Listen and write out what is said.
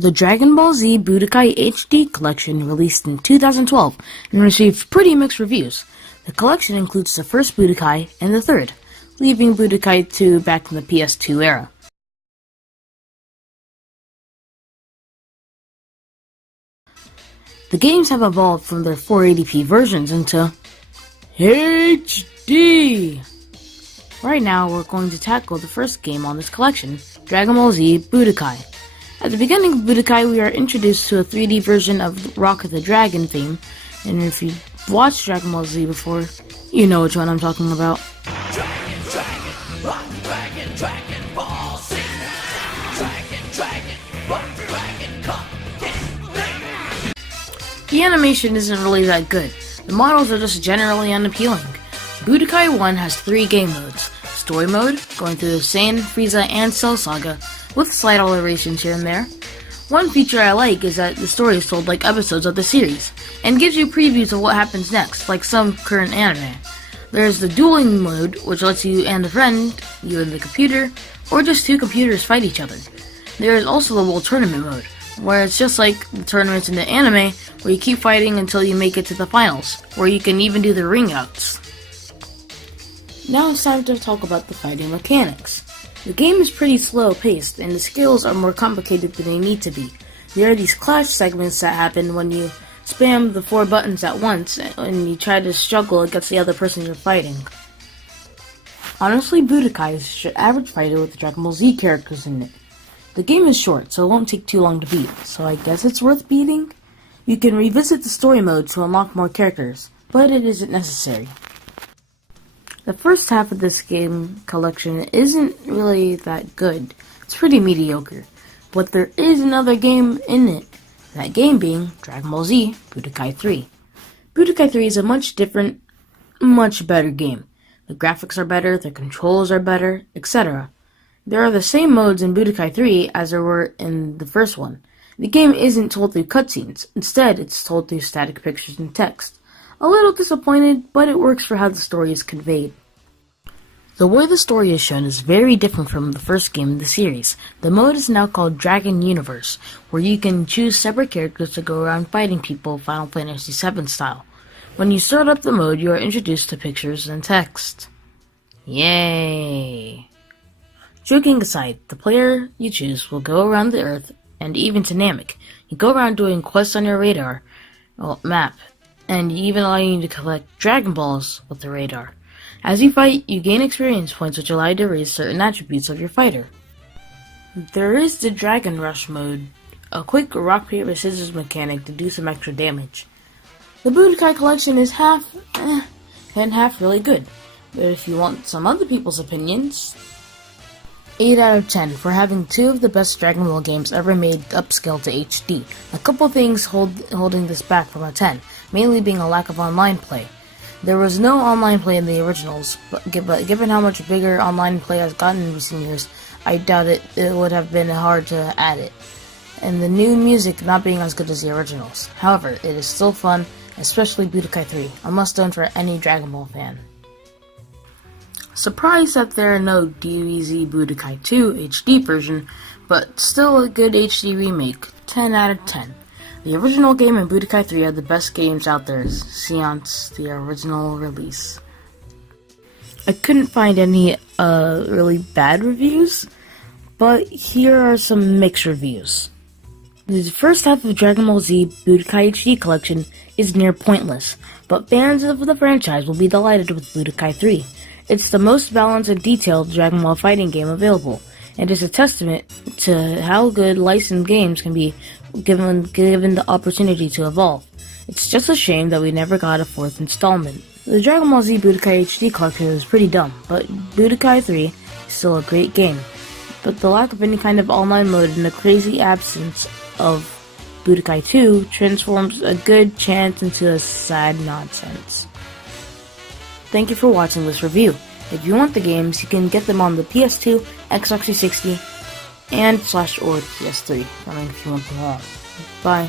The Dragon Ball Z Budokai HD collection released in 2012 and received pretty mixed reviews. The collection includes the first Budokai and the third, leaving Budokai 2 back in the PS2 era. The games have evolved from their 480p versions into HD. Right now, we're going to tackle the first game on this collection, Dragon Ball Z Budokai. At the beginning of Budokai, we are introduced to a 3D version of Rock of the Dragon theme, and if you've watched Dragon Ball Z before, you know which one I'm talking about. Dragon, rock the dragon, Dragon Ball Z. Dragon, rock the dragon, come get. The animation isn't really that good. The models are just generally unappealing. Budokai 1 has 3 game modes. Story mode, going through the Saiyan, Frieza, and Cell Saga, with slight alterations here and there. One feature I like is that the story is told like episodes of the series, and gives you previews of what happens next, like some current anime. There's the dueling mode, which lets you and a friend, you and the computer, or just 2 computers fight each other. There is also the World Tournament mode, where it's just like the tournaments in the anime, where you keep fighting until you make it to the finals, where you can even do the ring outs. Now it's time to talk about the fighting mechanics. The game is pretty slow paced, and the skills are more complicated than they need to be. There are these clash segments that happen when you spam the 4 buttons at once, and you try to struggle against the other person you're fighting. Honestly, Budokai is your average fighter with the Dragon Ball Z characters in it. The game is short, so it won't take too long to beat, so I guess it's worth beating. You can revisit the story mode to unlock more characters, but it isn't necessary. The first half of this game collection isn't really that good. It's pretty mediocre. But there is another game in it. That game being Dragon Ball Z Budokai 3. Budokai 3 is a much different, much better game. The graphics are better, the controls are better, etc. There are the same modes in Budokai 3 as there were in the first one. The game isn't told through cutscenes. Instead, it's told through static pictures and text. A little disappointed, but it works for how the story is conveyed. The way the story is shown is very different from the first game in the series. The mode is now called Dragon Universe, where you can choose separate characters to go around fighting people Final Fantasy VII style. When you start up the mode, you are introduced to pictures and text. Yay! Joking aside, the player you choose will go around the Earth and even to Namek. You go around doing quests on your radar map, and even allow you to collect Dragon Balls with the radar. As you fight, you gain experience points which allow you to raise certain attributes of your fighter. There is the Dragon Rush mode, a quick rock paper scissors mechanic to do some extra damage. The Budokai collection is half and half really good, but if you want some other people's opinions, 8 out of 10 for having 2 of the best Dragon Ball games ever made upscaled to HD. A couple things holding this back from a 10, mainly being a lack of online play. There was no online play in the originals, but given how much bigger online play has gotten in recent years, I doubt it would have been hard to add it. And the new music not being as good as the originals. However, it is still fun, especially Budokai 3, a must-own for any Dragon Ball fan. Surprised that there are no DBZ Budokai 2 HD version, but still a good HD remake, 10 out of 10. The original game and Budokai 3 are the best games out there since the original release. I couldn't find any really bad reviews, but here are some mixed reviews. The first half of Dragon Ball Z Budokai HD collection is near pointless, but fans of the franchise will be delighted with Budokai 3. It's the most balanced and detailed Dragon Ball fighting game available, and is a testament to how good licensed games can be given the opportunity to evolve. It's just a shame that we never got a 4th installment. The Dragon Ball Z Budokai HD collection is pretty dumb, but Budokai 3 is still a great game. But the lack of any kind of online mode and the crazy absence of Budokai 2 transforms a good chance into a sad nonsense. Thank you for watching this review. If you want the games, you can get them on the PS2, Xbox 360, and/or PS3. If you want them all. Bye.